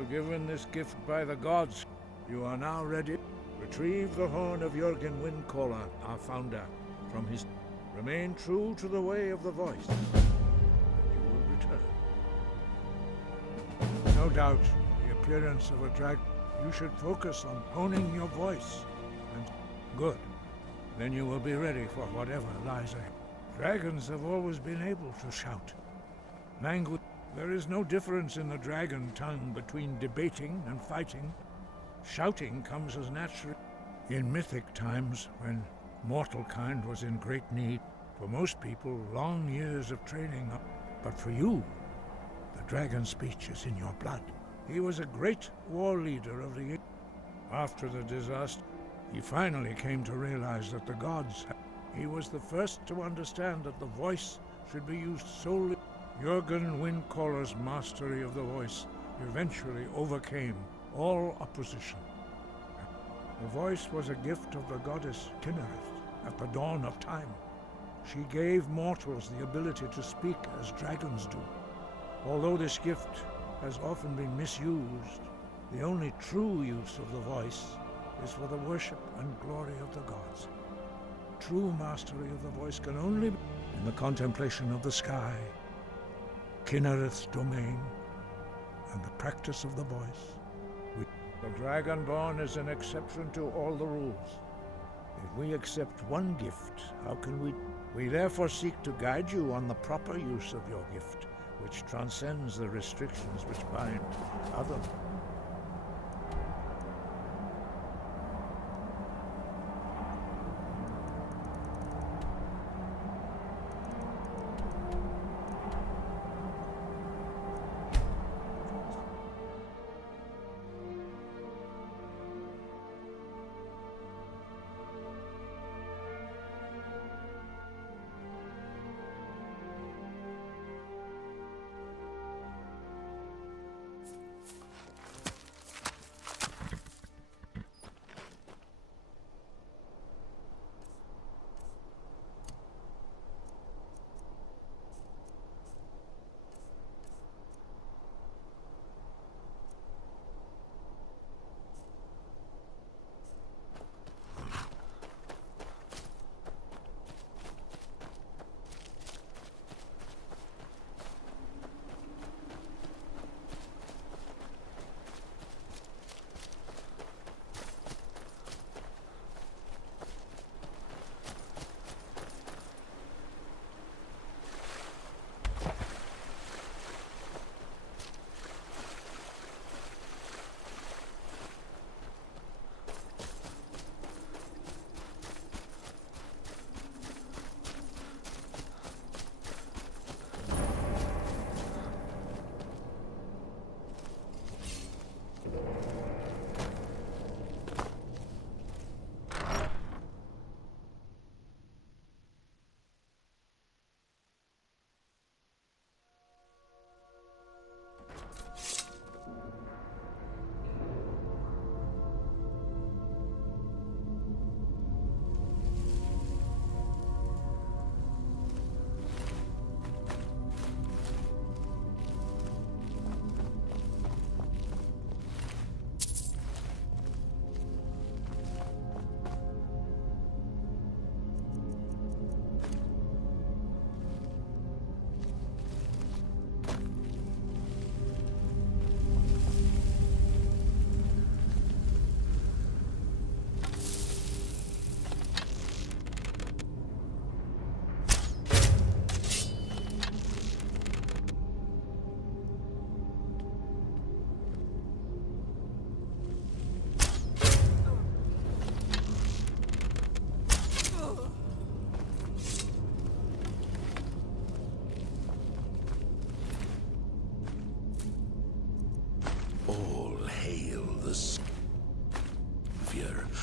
were given this gift by the gods. You are now ready. Retrieve the horn of Jürgen Windcaller, our founder, from his... Remain true to the way of the voice, and you will return. No doubt, the appearance of a dragon. You should focus on honing your voice. And good. Then you will be ready for whatever lies ahead. Dragons have always been able to shout. Language. There is no difference in the dragon tongue between debating and fighting. Shouting comes as natural. In mythic times, when mortal kind was in great need, for most people, long years of training. But for you, the dragon speech is in your blood. He was a great war leader of the... After the disaster, he finally came to realize that the gods... He was the first to understand that the voice should be used solely. Jürgen Windcaller's mastery of the voice eventually overcame all opposition. The voice was a gift of the goddess Kinnereth at the dawn of time. She gave mortals the ability to speak as dragons do. Although this gift has often been misused, the only true use of the voice is for the worship and glory of the gods. True mastery of the voice can only be in the contemplation of the sky, Kinnereth's domain, and the practice of the voice. The Dragonborn is an exception to all the rules. If we accept one gift, how can we... We therefore seek to guide you on the proper use of your gift, which transcends the restrictions which bind others.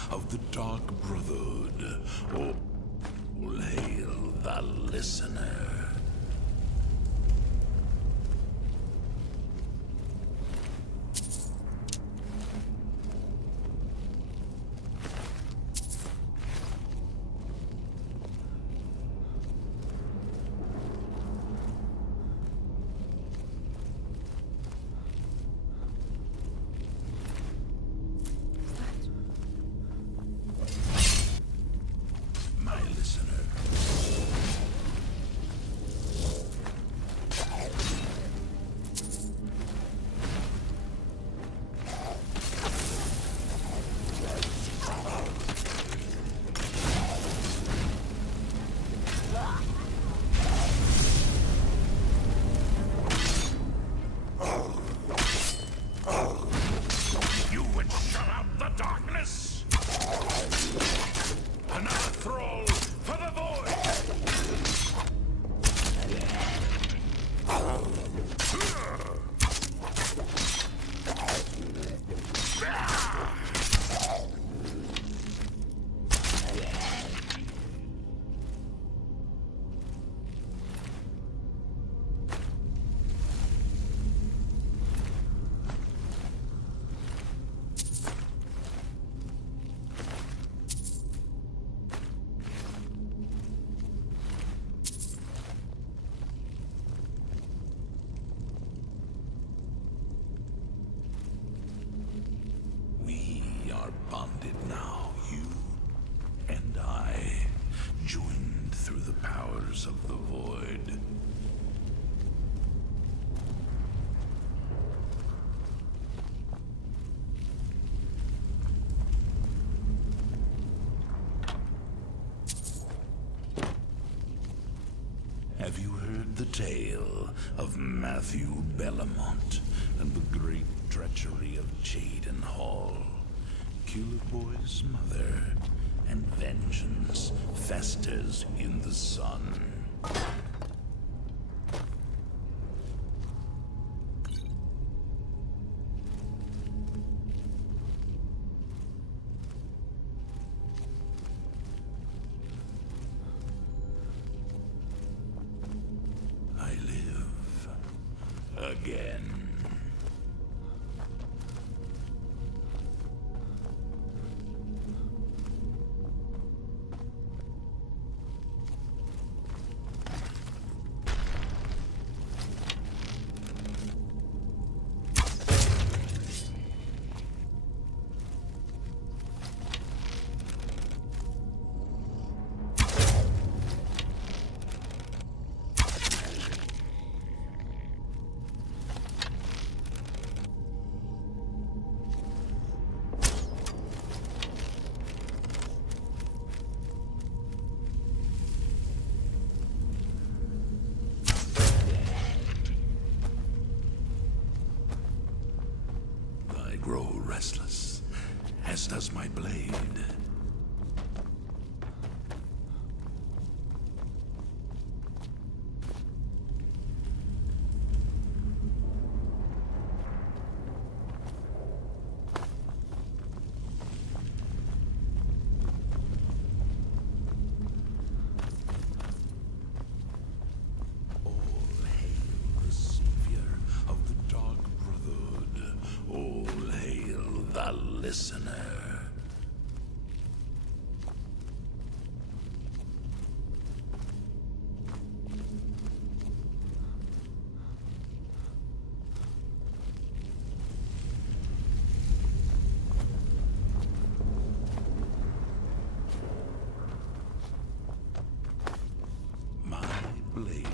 Of the Dark Brotherhood, all hail the Listener. Matthew Bellamont and the great treachery of Jaden Hall. Killboy's mother, and vengeance festers in the sun. I live again. Grow restless, as does my blade. Listener. My blade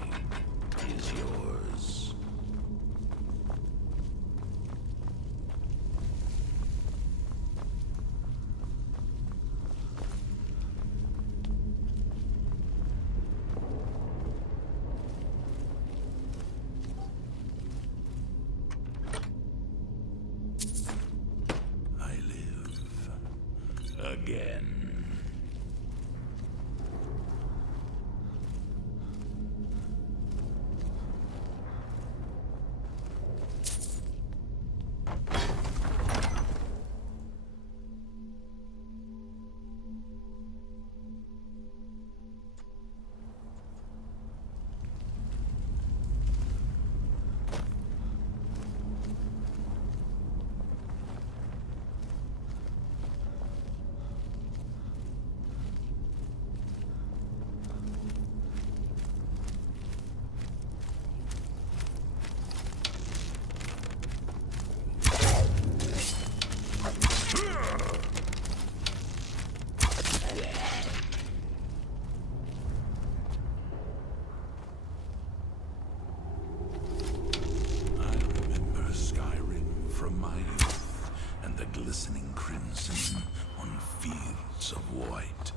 is yours. Again. Glistening crimson on fields of white.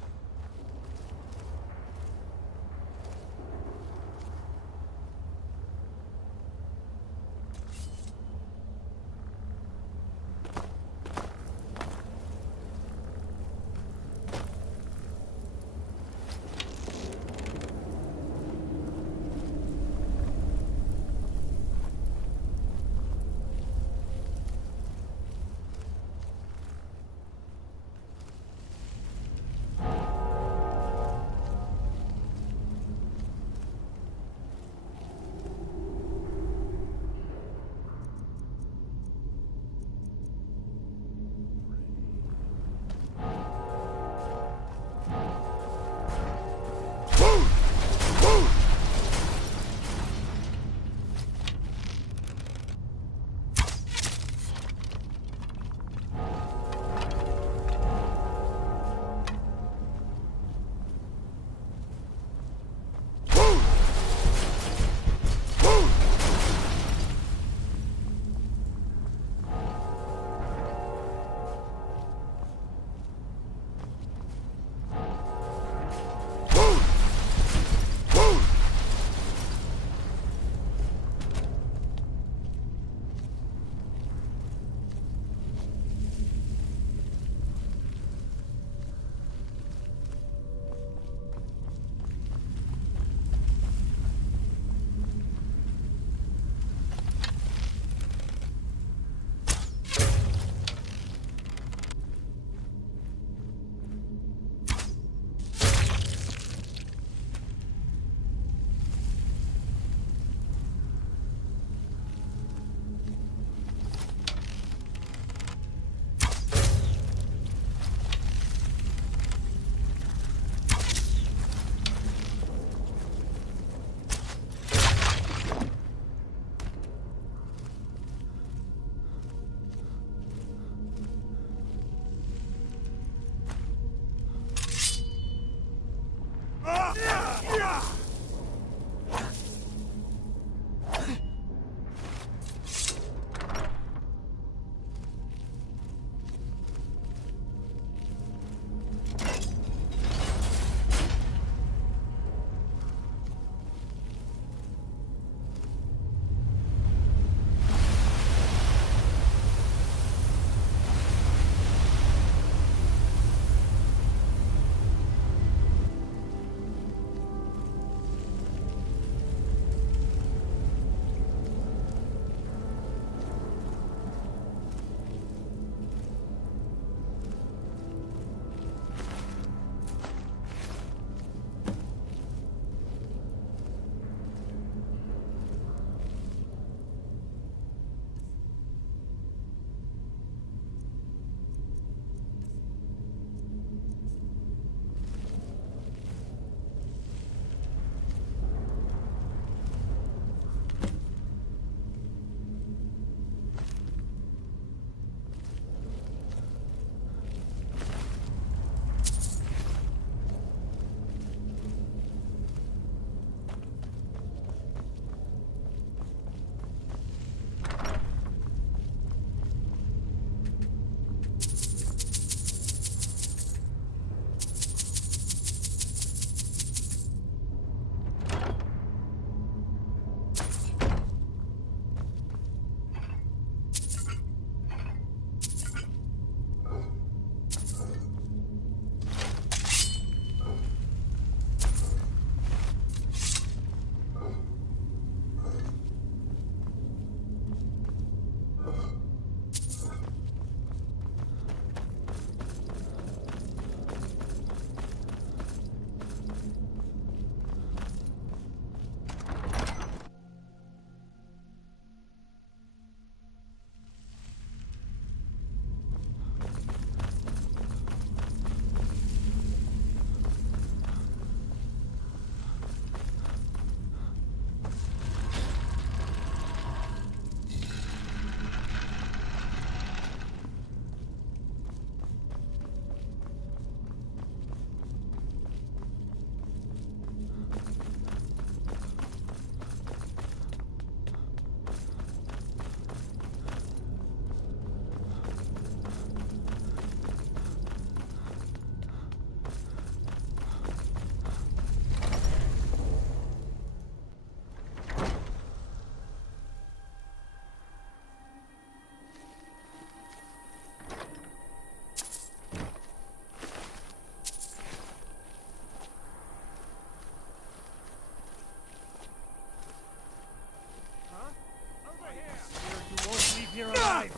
time!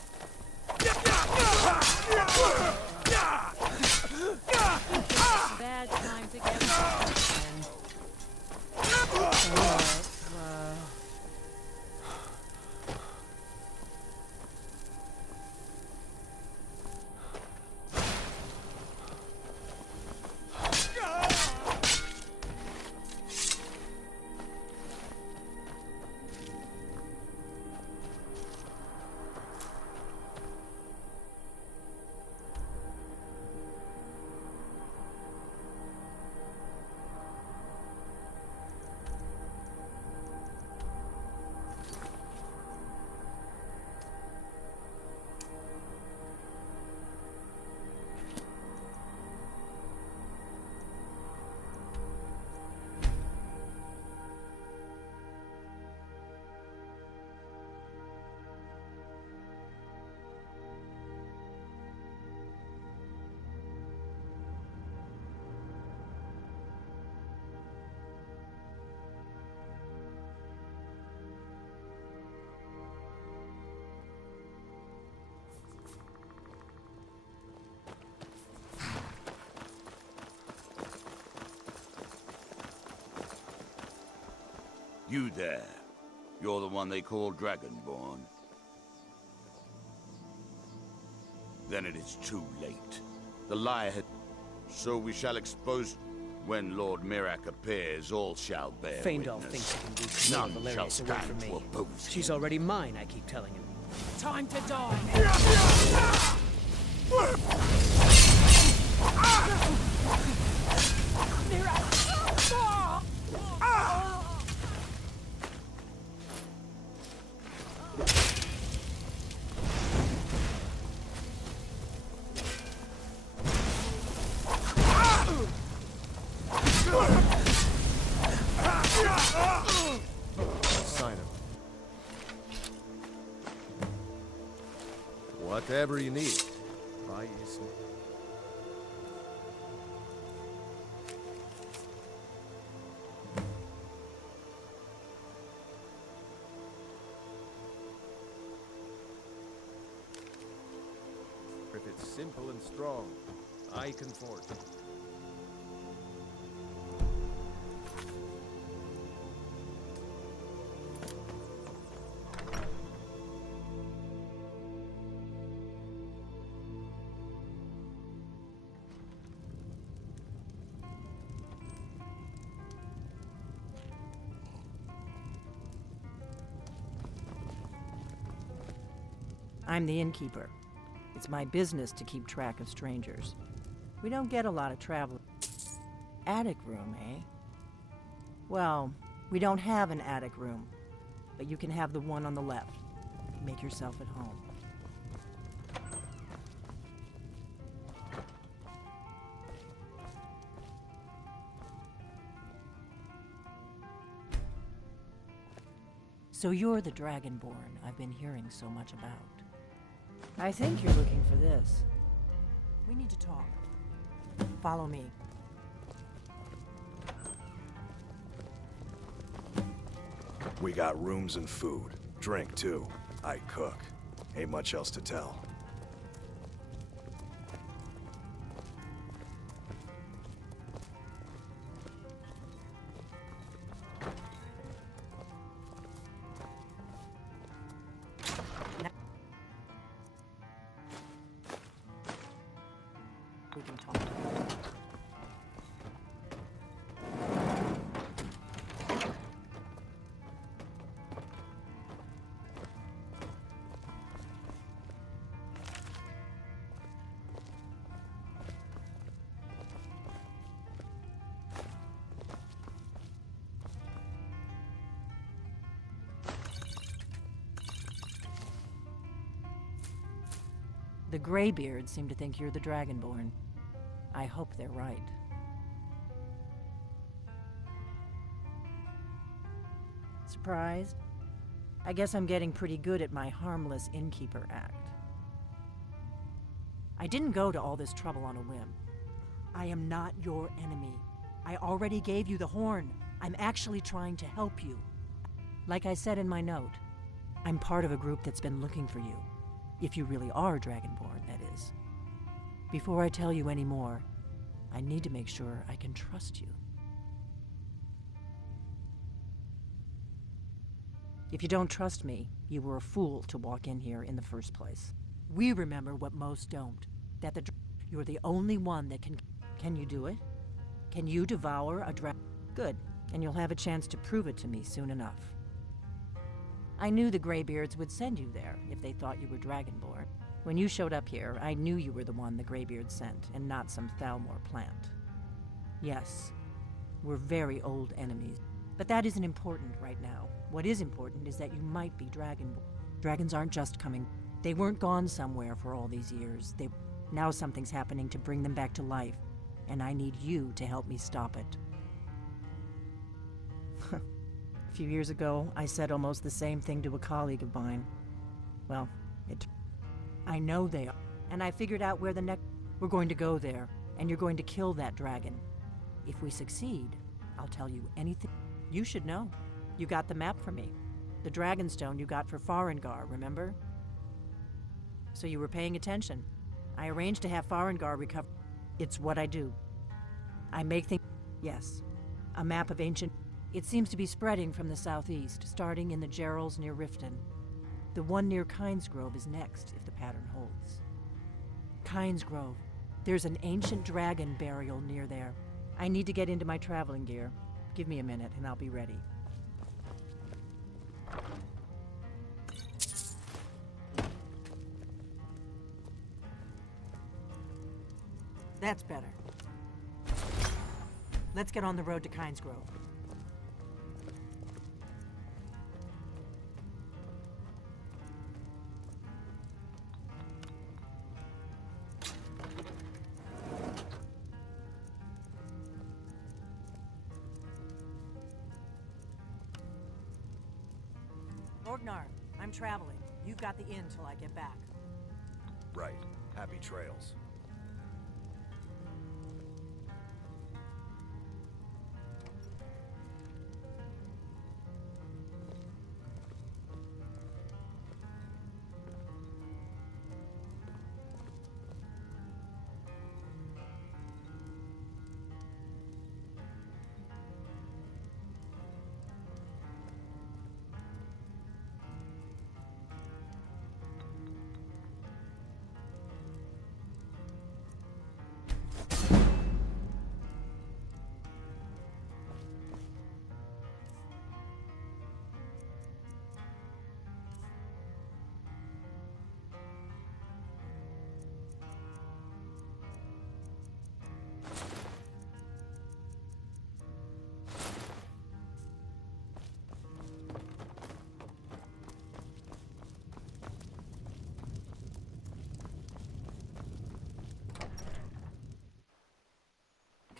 Bad time to get You there. You're the one they call Dragonborn. Then it is too late. The lie had... So we shall expose... When Lord Mirac appears, all shall bear Feindal witness. thinks he can do Camilla None shall Valerius away stand from to me. oppose She's him. already mine, I keep telling him. time to die. Sign him. Whatever you need. Buy you some. If it's simple and strong, I can forge it. I'm the innkeeper. It's my business to keep track of strangers. We don't get a lot of travel. Attic room, eh? Well, we don't have an attic room, but you can have the one on the left. Make yourself at home. So you're the Dragonborn I've been hearing so much about. I think you're looking for this. We need to talk. Follow me. We got rooms and food. Drink, too. I cook. Ain't much else to tell. We can talk. The Greybeards seem to think you're the Dragonborn. I hope they're right. Surprised? I guess I'm getting pretty good at my harmless innkeeper act. I didn't go to all this trouble on a whim. I am not your enemy. I already gave you the horn. I'm actually trying to help you. Like I said in my note, I'm part of a group that's been looking for you. If you really are Dragonborn, that is. Before I tell you any more, I need to make sure I can trust you. If you don't trust me, you were a fool to walk in here in the first place. We remember what most don't, that you're the only one that can... Can you do it? Can you devour a dragon? Good, and you'll have a chance to prove it to me soon enough. I knew the Greybeards would send you there if they thought you were Dragonborn. When you showed up here, I knew you were the one the Greybeards sent, and not some Thalmor plant. Yes, we're very old enemies, but that isn't important right now. What is important is that you might be Dragonborn. Dragons aren't just coming. They weren't gone somewhere for all these years. Now something's happening to bring them back to life, and I need you to help me stop it. A few years ago, I said almost the same thing to a colleague of mine. Well, I know they are, and I figured out where we're going to go there, and you're going to kill that dragon. If we succeed, I'll tell you anything. You should know. You got the map for me. The Dragonstone you got for Farengar, remember? So you were paying attention. I arranged to have Farengar recover. It's what I do. I make things... Yes. A map of ancient... It seems to be spreading from the southeast, starting in the Gerals near Riften. The one near Kynesgrove is next, if the pattern holds. Kynesgrove. There's an ancient dragon burial near there. I need to get into my traveling gear. Give me a minute, and I'll be ready. That's better. Let's get on the road to Kynesgrove. Orgnar, I'm traveling. You've got the inn till I get back. Right. Happy trails.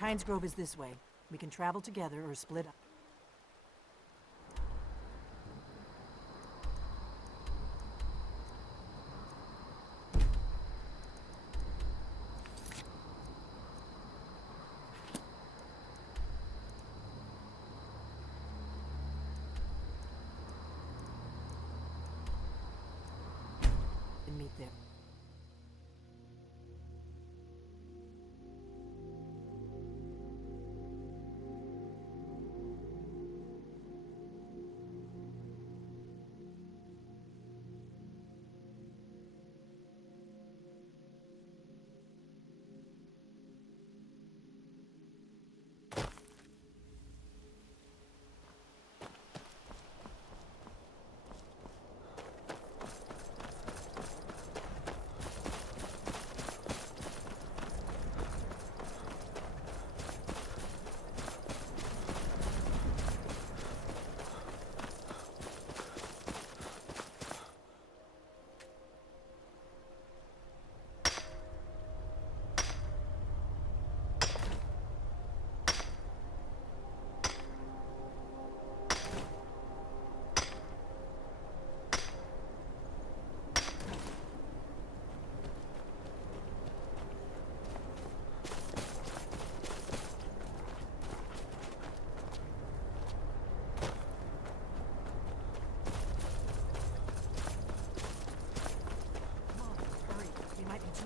Kynesgrove is this way. We can travel together or split up. And meet there.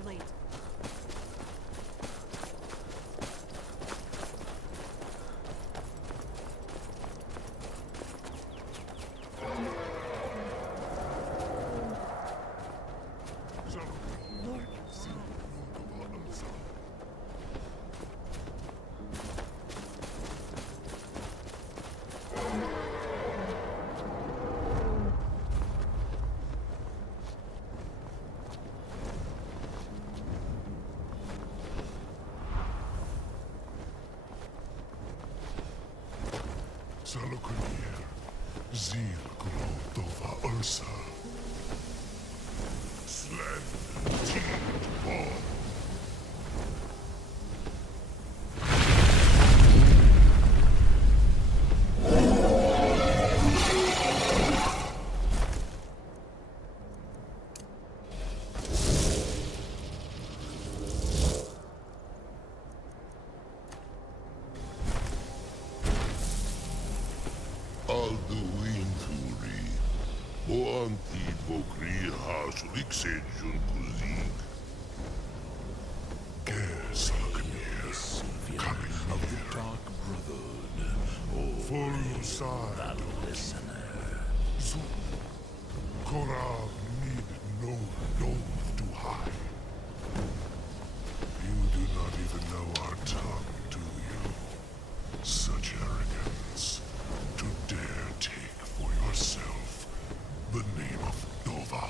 late. Salokunir, Zil Grotova Ursa. Sled Teed Ball. Alduin Thuri, Boanti Bokri Hasulik Kuzik. Gersalkanir, coming of the Dark Brotherhood, full side listener. Korav need no dove to hide. You do not even know our tongue, do you? Such arrogance. To dare take for yourself the name of Dova.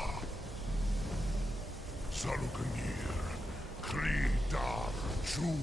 Salukanir, Kridar Jur.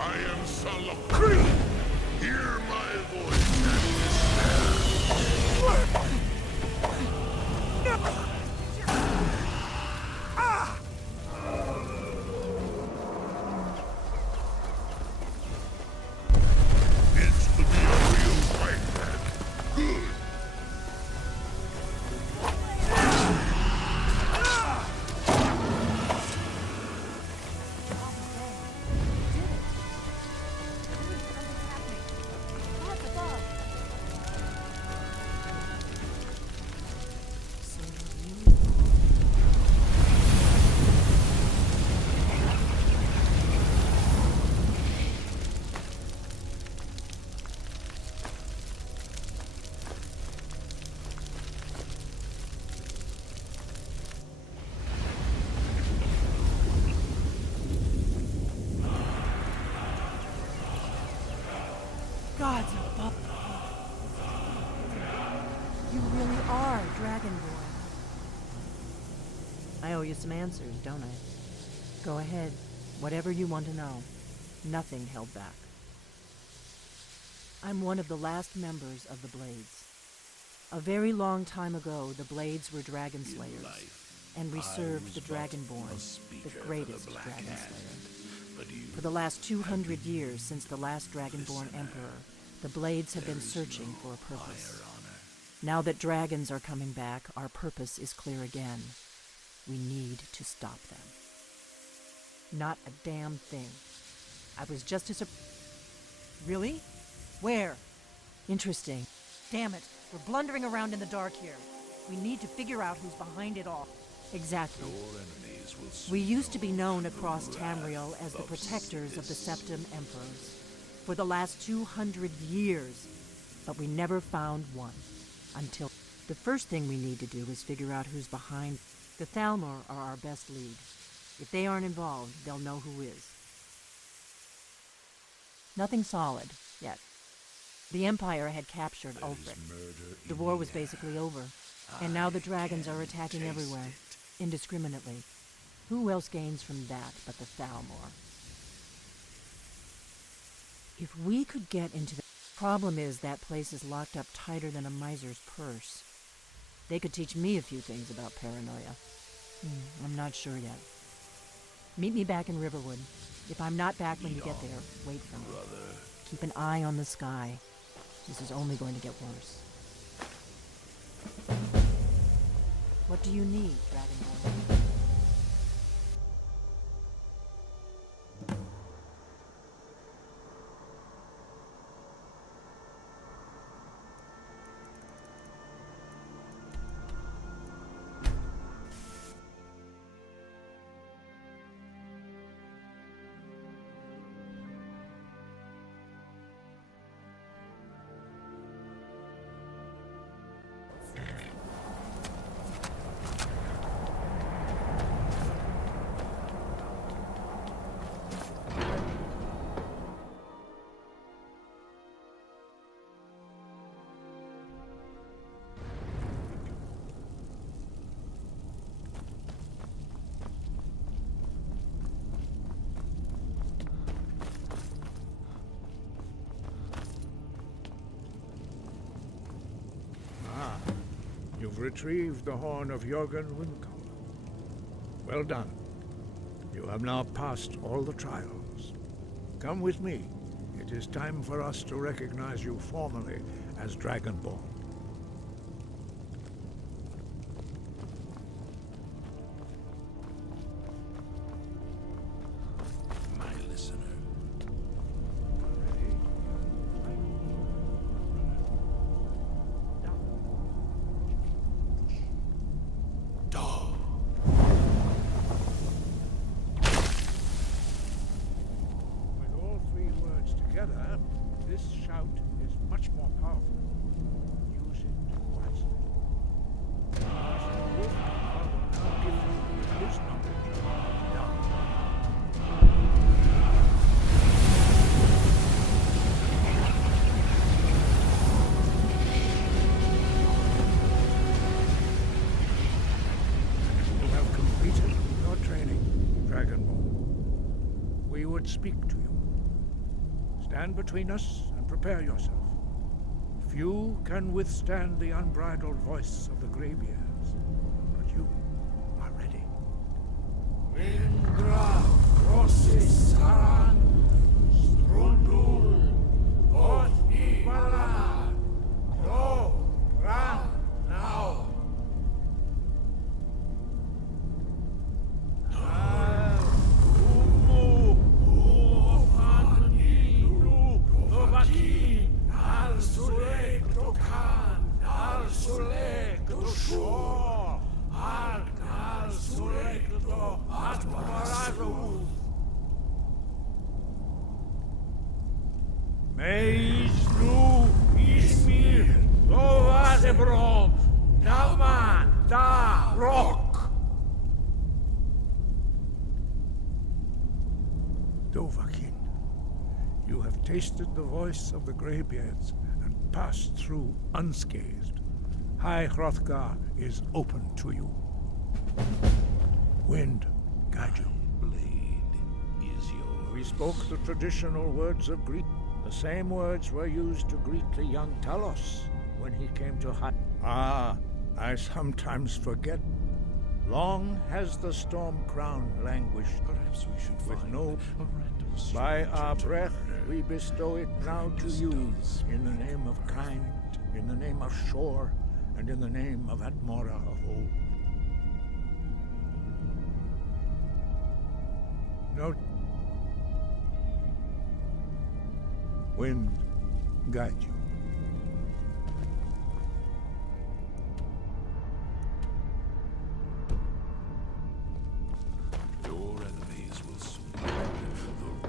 I am Salakri. Hear my voice and despair. It's to be a real fight, man. Good. Gods above. You really are Dragonborn. I owe you some answers, don't I? Go ahead. Whatever you want to know. Nothing held back. I'm one of the last members of the Blades. A very long time ago, the Blades were Dragon Slayers, and we served the Dragonborn, the greatest Dragon Slayer. For the last 200 years since the last Dragonborn Emperor, the Blades have been searching for a purpose. Now that dragons are coming back, our purpose is clear again. We need to stop them. Not a damn thing. I was just as Really? Where? interesting. Damn it. We're blundering around in the dark here. We need to figure out who's behind it all. Exactly. We used to be known across Tamriel as the protectors of the Septim Emperors for the last 200 years, but we never found one until... The first thing we need to do is figure out who's behind. The Thalmor are our best lead. If they aren't involved, they'll know who is. Nothing solid, yet. The Empire had captured Ulfric. The war was basically over, and now the dragons are attacking everywhere, indiscriminately. Who else gains from that but the Thalmor? If we could get into the... Problem is that place is locked up tighter than a miser's purse. They could teach me a few things about paranoia. I'm not sure yet. Meet me back in Riverwood. If I'm not back when you get there, wait for me. Keep an eye on the sky. This is only going to get worse. What do you need, Dragonborn? You've retrieved the horn of Jörgen Windcaller. Well done. You have now passed all the trials. Come with me. It is time for us to recognize you formally as Dragonborn. My listener. This shout is much more powerful. Use it wisely. Master Wolfgar will now give you his knowledge of dark. You have completed your training, Dragonborn. We would speak to you. Stand between us and prepare yourself. Few can withstand the unbridled voice of the Greybeards, but you are ready. Wingra, Rosisaran, Strundul, Otibala, Go, Ran, now. Meisnu Ismir Dovadebrom Naman Da Rock Dovahkiin, you have tasted the voice of the Greybeards and passed through unscathed. High Hrothgar is open to you. Wind, guide you. Blade is yours. We spoke the traditional words of greet. The same words were used to greet the young Talos when he came to High. I sometimes forget. Long has the storm crown languished. Perhaps we should with find no. a random By stranger our to breath, murder. we bestow it now to you, in the name of Kyne, in the name of Shor, and in the name of Atmora of old. Note. Wind, guide you. Your enemies will soon learn the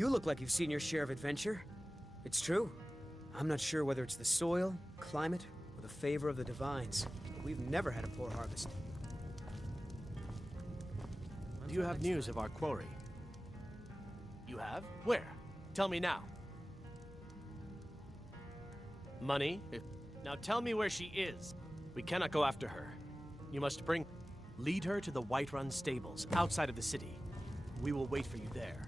You look like you've seen your share of adventure. It's true. I'm not sure whether it's the soil, climate, or the favor of the divines, but we've never had a poor harvest. Do you have news of our quarry? You have? Where? Tell me now. Money? Now tell me where she is. We cannot go after her. You must lead her to the Whiterun stables, outside of the city. We will wait for you there.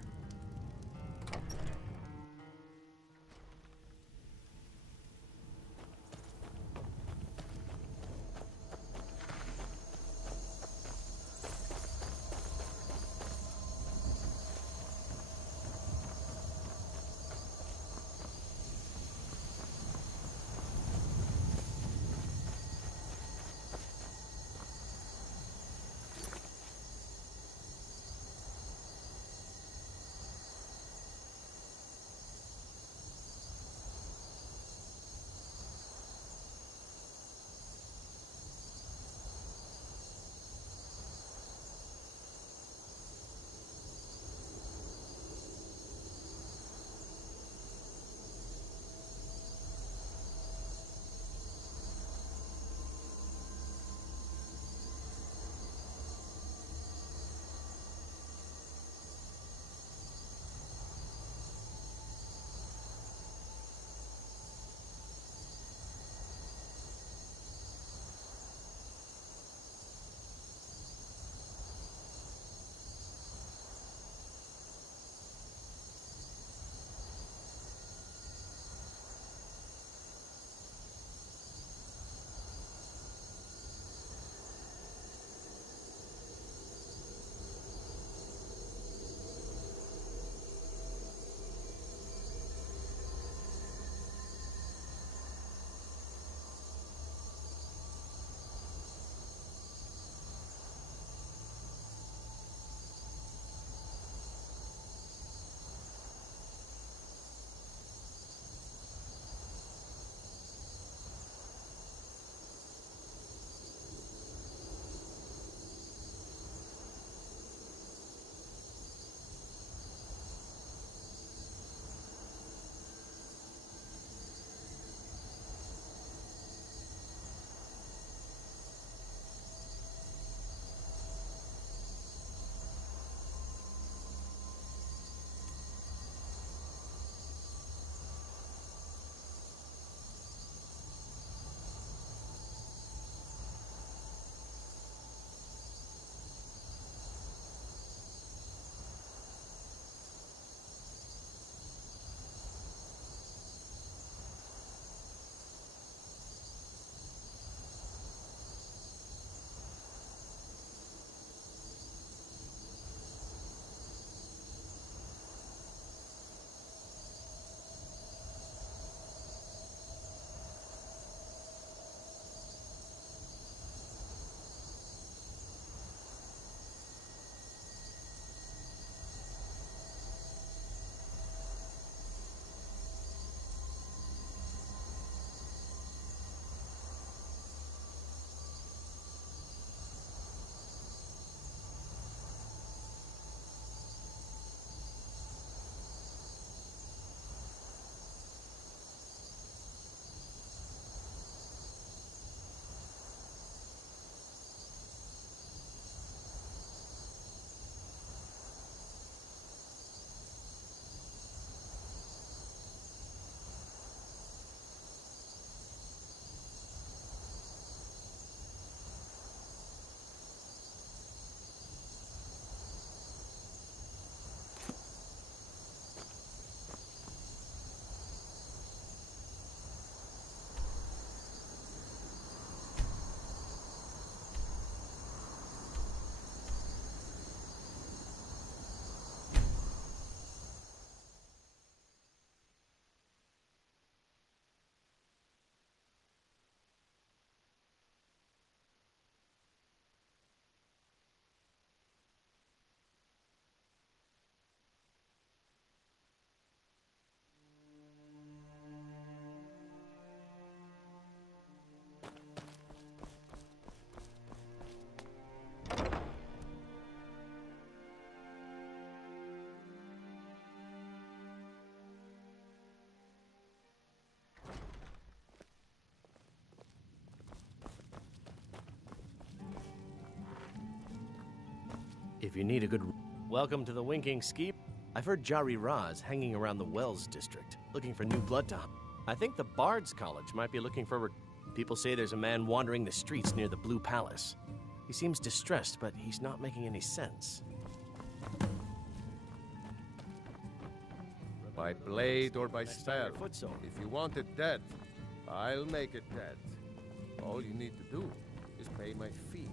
If you need a good... Welcome to the Winking Skeep. I've heard Jari Ra's hanging around the Wells district, looking for new blood to hunt. I think the Bard's College might be looking for... People say there's a man wandering the streets near the Blue Palace. He seems distressed, but he's not making any sense. By blade or by spell. Foot sword. If you want it dead, I'll make it dead. All you need to do is pay my fee.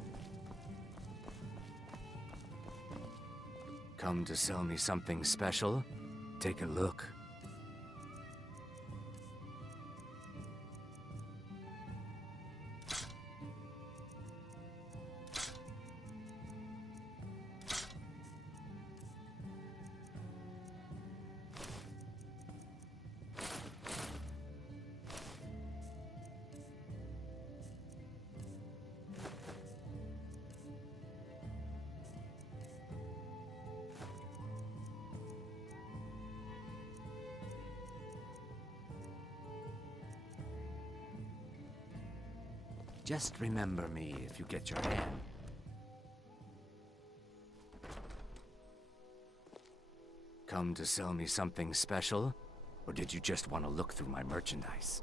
Come to sell me something special? Take a look. Just remember me if you get your hand. Come to sell me something special? Or did you just want to look through my merchandise?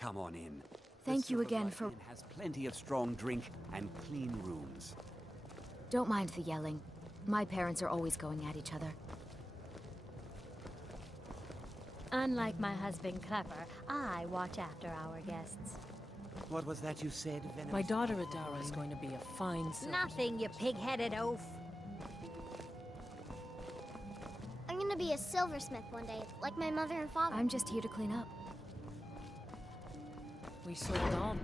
Come on in. Thank you again for... has plenty of strong drink and clean rooms. Don't mind the yelling. My parents are always going at each other. Unlike my husband Clever, I watch after our guests. What was that you said, Venom? My daughter Adara is going to be a fine silver. Nothing, you pig-headed oaf. I'm gonna be a silversmith one day, like my mother and father. I'm just here to clean up. We sold all